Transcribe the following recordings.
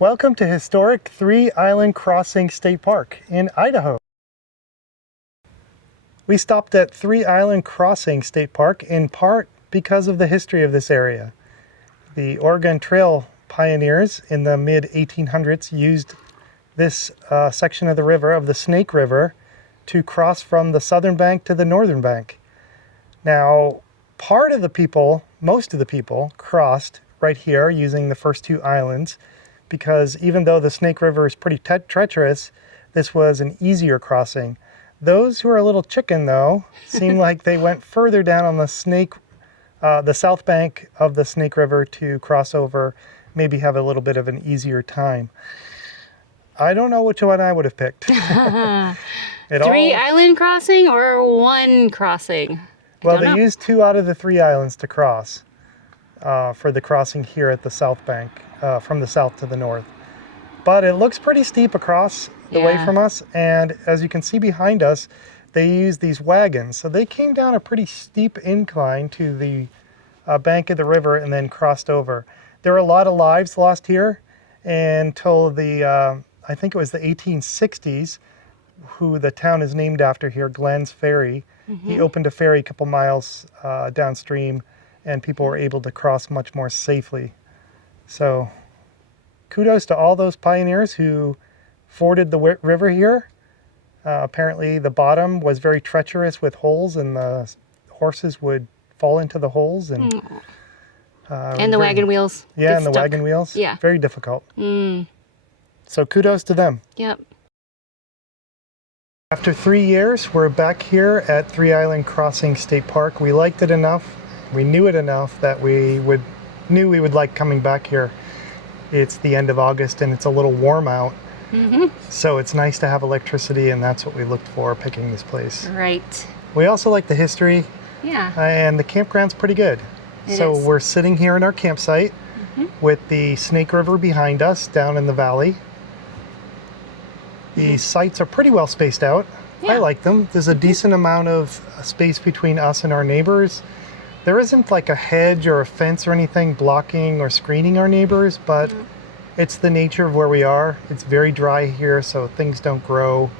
Welcome to historic Three Island Crossing State Park in Idaho. We stopped at Three Island Crossing State Park in part because of the history of this area. The Oregon Trail pioneers in the mid-1800s used this section of the river, of the Snake River, to cross from the southern bank to the northern bank. Now, part of the people, most of the people, crossed right here using the first two islands, because even though the Snake River is pretty treacherous, this was an easier crossing. Those who are a little chicken, though, seem like they went further down on the south bank of the Snake River to cross over, maybe have a little bit of an easier time. I don't know which one I would have picked. Three island crossing or one crossing? Well, they used two out of the three islands to cross for the crossing here at the south bank, from the south to the north. But it looks pretty steep across the way from us, and as you can see behind us, they use these wagons. So they came down a pretty steep incline to the bank of the river and then crossed over. There were a lot of lives lost here until the, I think it was the 1860s, who the town is named after here, Glenns Ferry. He opened a ferry a couple miles downstream, and people were able to cross much more safely. So kudos to all those pioneers who forded the river here. Apparently the bottom was very treacherous with holes, and the horses would fall into the holes. And the wagon wheels. Yeah, and the wagon wheels. Yeah. Very difficult. So kudos to them. Yep. After 3 years, we're back here at Three Island Crossing State Park. We liked it enough, we knew it enough that we knew we would like coming back here. It's the end of August and it's a little warm out. So it's nice to have electricity, and that's what we looked for picking this place. Right. We also like the history. Yeah. And the campground's pretty good. So we're sitting here in our campsite with the Snake River behind us down in the valley. The sites are pretty well spaced out. I like them. There's a decent amount of space between us and our neighbors. There isn't like a hedge or a fence or anything blocking or screening our neighbors, but it's the nature of where we are. It's very dry here, so things don't grow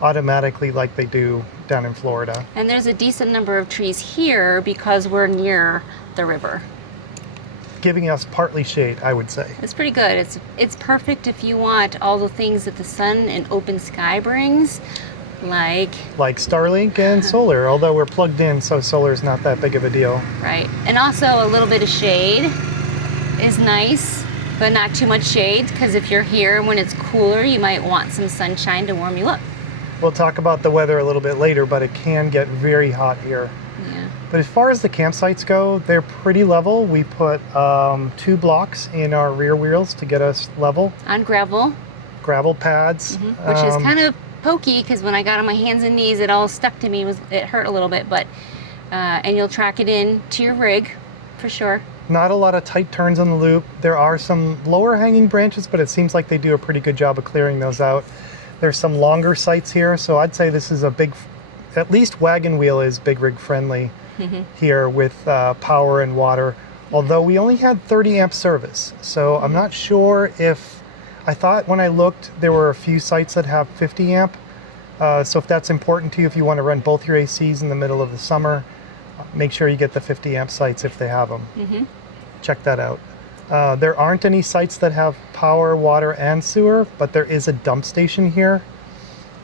automatically like they do down in Florida. And there's a decent number of trees here because we're near the river, giving us partly shade, I would say. It's pretty good. It's perfect if you want all the things that the sun and open sky brings, like Starlink and solar, although we're plugged in, so solar is not that big of a deal. Right. And also a little bit of shade is nice, but not too much shade, because if you're here when it's cooler, you might want some sunshine to warm you up. We'll talk about the weather a little bit later, but it can get very hot here. Yeah. But as far as the campsites go, they're pretty level. We put 2 blocks in our rear wheels to get us level. On gravel. Gravel pads. Which is kind of pokey, because when I got on my hands and knees, it all stuck to me. It hurt a little bit, but and you'll track it in to your rig for sure. Not a lot of tight turns on the loop. There are some lower hanging branches, but it seems like they do a pretty good job of clearing those out. There's some longer sites here, so I'd say this is a big, at least Wagon Wheel is big rig friendly here with power and water, although we only had 30 amp service. So I'm not sure if, I thought when I looked there were a few sites that have 50 amp. So if that's important to you, if you want to run both your ACs in the middle of the summer, make sure you get the 50 amp sites if they have them. Check that out. There aren't any sites that have power, water, and sewer, but there is a dump station here.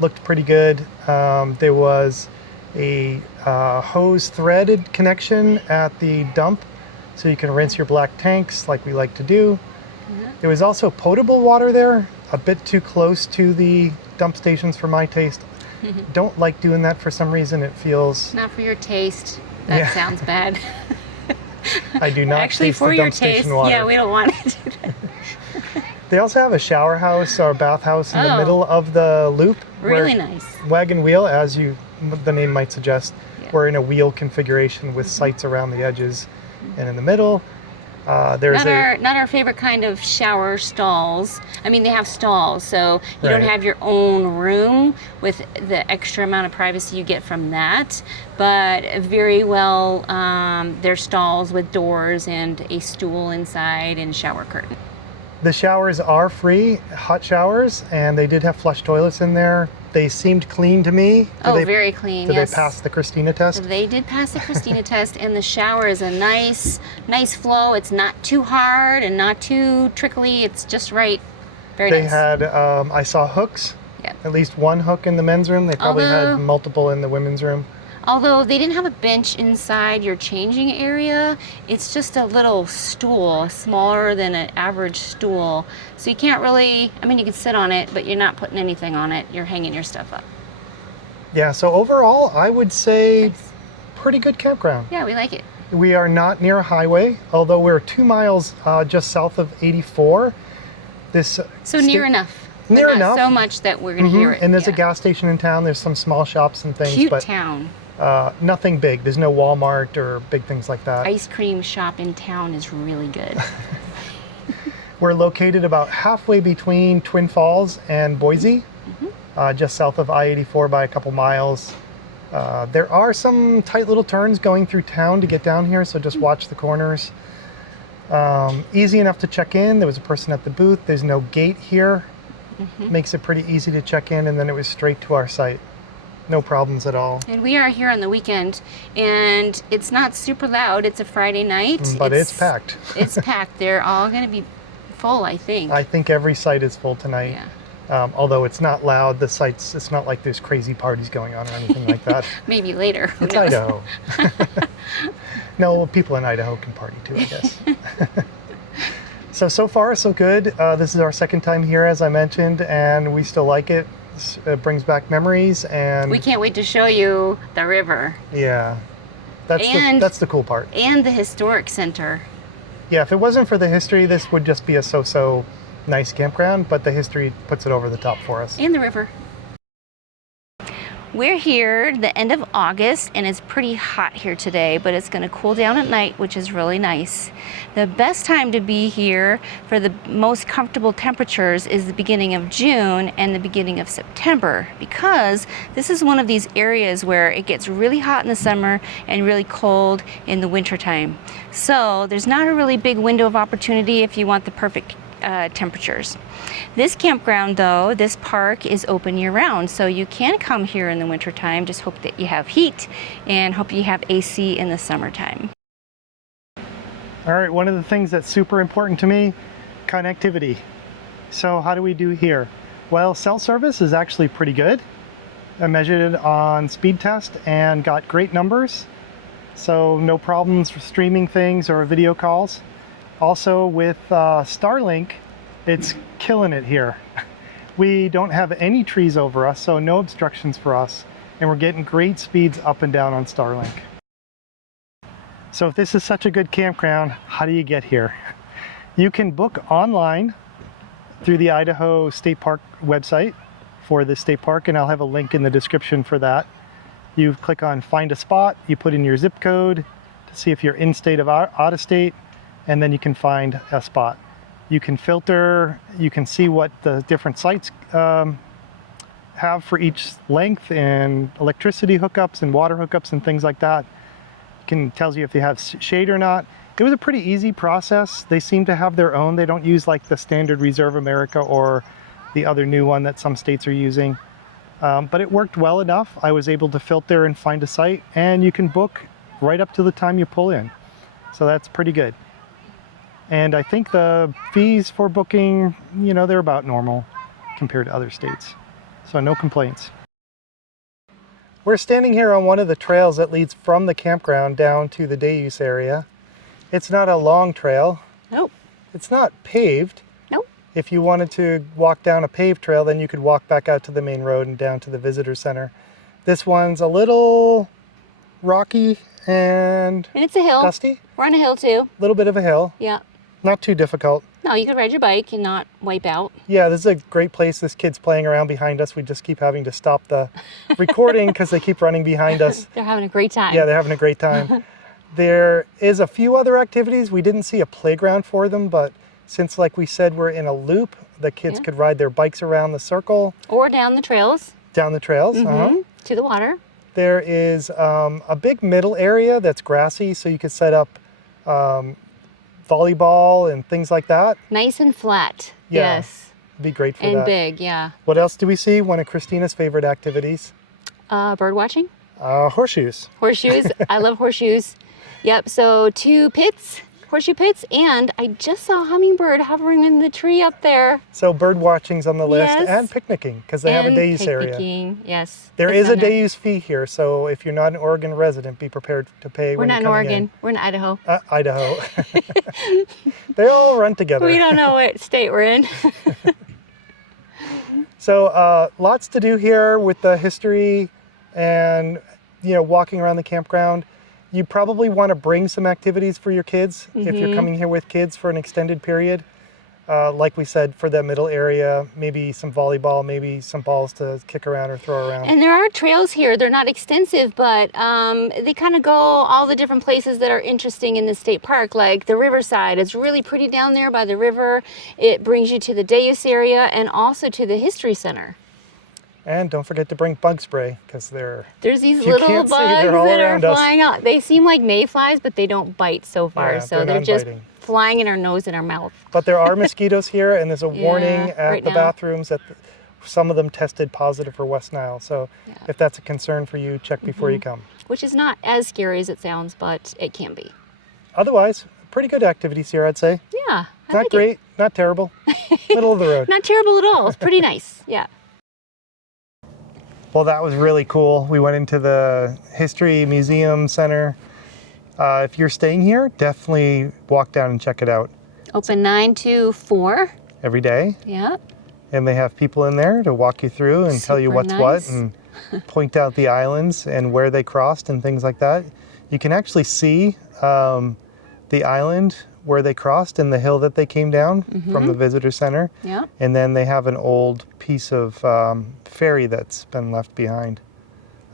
Looked pretty good. There was a hose threaded connection at the dump, so you can rinse your black tanks like we like to do. There was also potable water there, a bit too close to the dump stations for my taste. Don't like doing that for some reason. It feels... Not for your taste. That sounds bad. I do not actually taste for the your dump taste. station water. Yeah, we don't want it. They also have a shower house or bath house in the middle of the loop. Really nice. Wagon Wheel, as the name might suggest, we're in a wheel configuration with sites around the edges and in the middle. There's not our favorite kind of shower stalls. I mean, they have stalls, so you don't have your own room with the extra amount of privacy you get from that. But very well, they're stalls with doors and a stool inside and shower curtain. The showers are free, hot showers, and they did have flush toilets in there. They seemed clean to me. Very clean, Did yes. they pass the Christina test? They did pass the Christina test, and the shower is a nice flow. It's not too hard and not too trickly. It's just right. Very nice. They had, I saw hooks. Yep. At least one hook in the men's room. They probably had multiple in the women's room. Although they didn't have a bench inside your changing area, it's just a little stool, smaller than an average stool. So you can't really, I mean, you can sit on it, but you're not putting anything on it. You're hanging your stuff up. Yeah, so overall, I would say pretty good campground. Yeah, we like it. We are not near a highway, although we're 2 miles just south of 84. So near enough. Near but not enough. so much that we're going to hear it. And there's a gas station in town. There's some small shops and things. Cute but town. Nothing big. There's no Walmart or big things like that. Ice cream shop in town is really good. We're located about halfway between Twin Falls and Boise, just south of I-84 by a couple miles. There are some tight little turns going through town to get down here, so just watch the corners. Easy enough to check in. There was a person at the booth. There's no gate here. Makes it pretty easy to check in, and then it was straight to our site. No problems at all. And we are here on the weekend, and it's not super loud. It's a Friday night. But it's packed. It's packed. They're all going to be full, I think. I think every site is full tonight. Yeah. Although it's not loud, it's not like there's crazy parties going on or anything like that. Maybe later. Who It's knows? Idaho. No, people in Idaho can party too, I guess. So far, so good. This is our second time here, as I mentioned, and we still like it. It brings back memories, and we can't wait to show you the river. Yeah, that's the cool part. And the historic center. Yeah, if it wasn't for the history, this would just be a so-so nice campground, but the history puts it over the top for us. And the river. We're here the end of August, and it's pretty hot here today, but it's going to cool down at night, which is really nice. The best time to be here for the most comfortable temperatures is the beginning of June and the beginning of September, because this is one of these areas where it gets really hot in the summer and really cold in the wintertime. So there's not a really big window of opportunity if you want the perfect temperatures. This campground, though, this park is open year-round, so you can come here in the wintertime. Just hope that you have heat and hope you have AC in the summertime. All right, one of the things that's super important to me, connectivity. So how do we do here? Well, cell service is actually pretty good. I measured it on speed test and got great numbers. So no problems for streaming things or video calls. Also with Starlink, it's killing it here. We don't have any trees over us, so no obstructions for us, and we're getting great speeds up and down on Starlink. So if this is such a good campground, how do you get here? You can book online through the Idaho State Park website for the state park, and I'll have a link in the description for that. You click on Find a Spot, you put in your zip code to see if you're in state or out of state, and then you can find a spot. You can filter, you can see what the different sites have for each length, and electricity hookups and water hookups and things like that. It tells you if you have shade or not. It was a pretty easy process. They seem to have their own. They don't use like the standard Reserve America or the other new one that some states are using. But it worked well enough. I was able to filter and find a site, and you can book right up to the time you pull in. So that's pretty good. And I think the fees for booking, they're about normal compared to other states. So no complaints. We're standing here on one of the trails that leads from the campground down to the day use area. It's not a long trail. Nope. It's not paved. Nope. If you wanted to walk down a paved trail, then you could walk back out to the main road and down to the visitor center. This one's a little rocky and it's a hill. Dusty. We're on a hill too. A little bit of a hill. Yeah. Not too difficult. No, you could ride your bike and not wipe out. Yeah, this is a great place. This kid's playing around behind us. We just keep having to stop the recording because they keep running behind us. They're having a great time. Yeah, they're having a great time. There is a few other activities. We didn't see a playground for them, but since, like we said, we're in a loop, the kids could ride their bikes around the circle. Or down the trails. Down the trails. To the water. There is a big middle area that's grassy, so you could set up volleyball and things like that. Nice and flat. Yeah. Yes. Be great for And that. big, yeah. What else do we see? One of Christina's favorite activities. Bird watching? Horseshoes. Horseshoes. I love horseshoes. Yep, so 2 pits, horseshoe pits, and I just saw a hummingbird hovering in the tree up there. So bird watching's on the list, Yes. and picnicking, because they have a day use area. Picnicking, yes. There It's is a on there. day use fee here, so if you're not an Oregon resident, be prepared to pay We're when not in you're coming Oregon. We're in Idaho. in. Idaho. They all run together. We don't know what state we're in. So lots to do here with the history and, walking around the campground. You probably want to bring some activities for your kids if you're coming here with kids for an extended period. Like we said, for that middle area, maybe some volleyball, maybe some balls to kick around or throw around. And there are trails here. They're not extensive, but they kind of go all the different places that are interesting in the state park, like the riverside. It's really pretty down there by the river. It brings you to the day use area and also to the history center. And don't forget to bring bug spray, because There's these if you little can't bugs see, they're all that are around us. flying out. They seem like mayflies, but they don't bite so far. Yeah, so they're just non-biting. flying in our nose and our mouth. But there are mosquitoes here, and there's a warning at right the now. bathrooms that some of them tested positive for West Nile. So if that's a concern for you, check before you come. Which is not as scary as it sounds, but it can be. Otherwise, pretty good activities here, I'd say. Yeah. I Not like great, It. not terrible, middle of the road. Not terrible at all. It's pretty nice. Yeah. Well, that was really cool. We went into the History Museum Center. If you're staying here, definitely walk down and check it out Open 9 to 4. every day. Yeah. And they have people in there to walk you through and tell you Super what's nice. what and point out the islands and where they crossed and things like that. You can actually see the island where they crossed and the hill that they came down from the visitor center. Yeah. And then they have an old piece of ferry that's been left behind.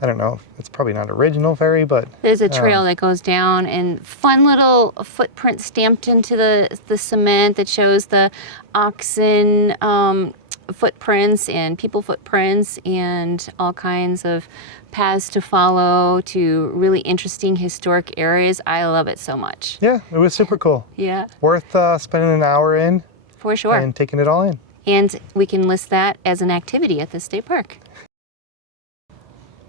I don't know, it's probably not original ferry, but There's a trail that goes down and fun little footprint stamped into the cement that shows the oxen footprints and people footprints and all kinds of paths to follow to really interesting historic areas. I love it so much. yeah, it was super cool. Yeah, Worth spending an hour in for sure. and taking it all in. And we can list that as an activity at the state park.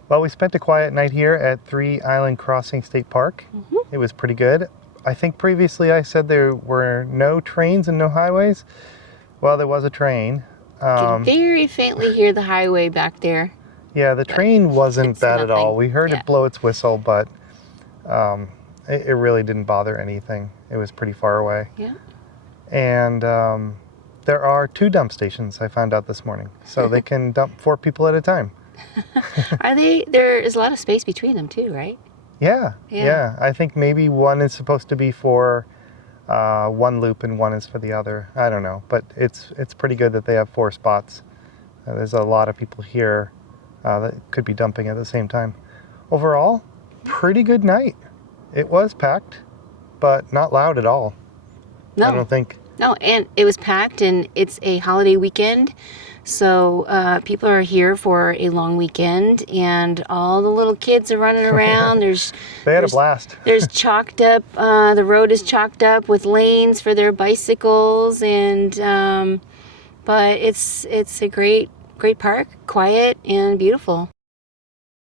Well, we spent a quiet night here at 3 Island Crossing State Park. It was pretty good. I think previously I said there were no trains and no highways. Well, there was a train. You can very faintly hear the highway back there. Yeah, the train wasn't it's bad at all. nothing. We heard Yeah. it blow its whistle, but it really didn't bother anything. It was pretty far away. Yeah. And there are 2 dump stations, I found out this morning. So they can dump 4 people at a time. Are they? There is a lot of space between them too, right? Yeah, Yeah. yeah. I think maybe one is supposed to be for one loop and one is for the other. I don't know, but it's pretty good that they have 4 spots. There's a lot of people here that could be dumping at the same time. Overall, pretty good night. It was packed, but not loud at all. No. I don't think. No, and it was packed, and it's a holiday weekend, so people are here for a long weekend, and all the little kids are running around. They had a there's- blast. There's chalked up. The road is chalked up with lanes for their bicycles, and but it's a great park, quiet and beautiful.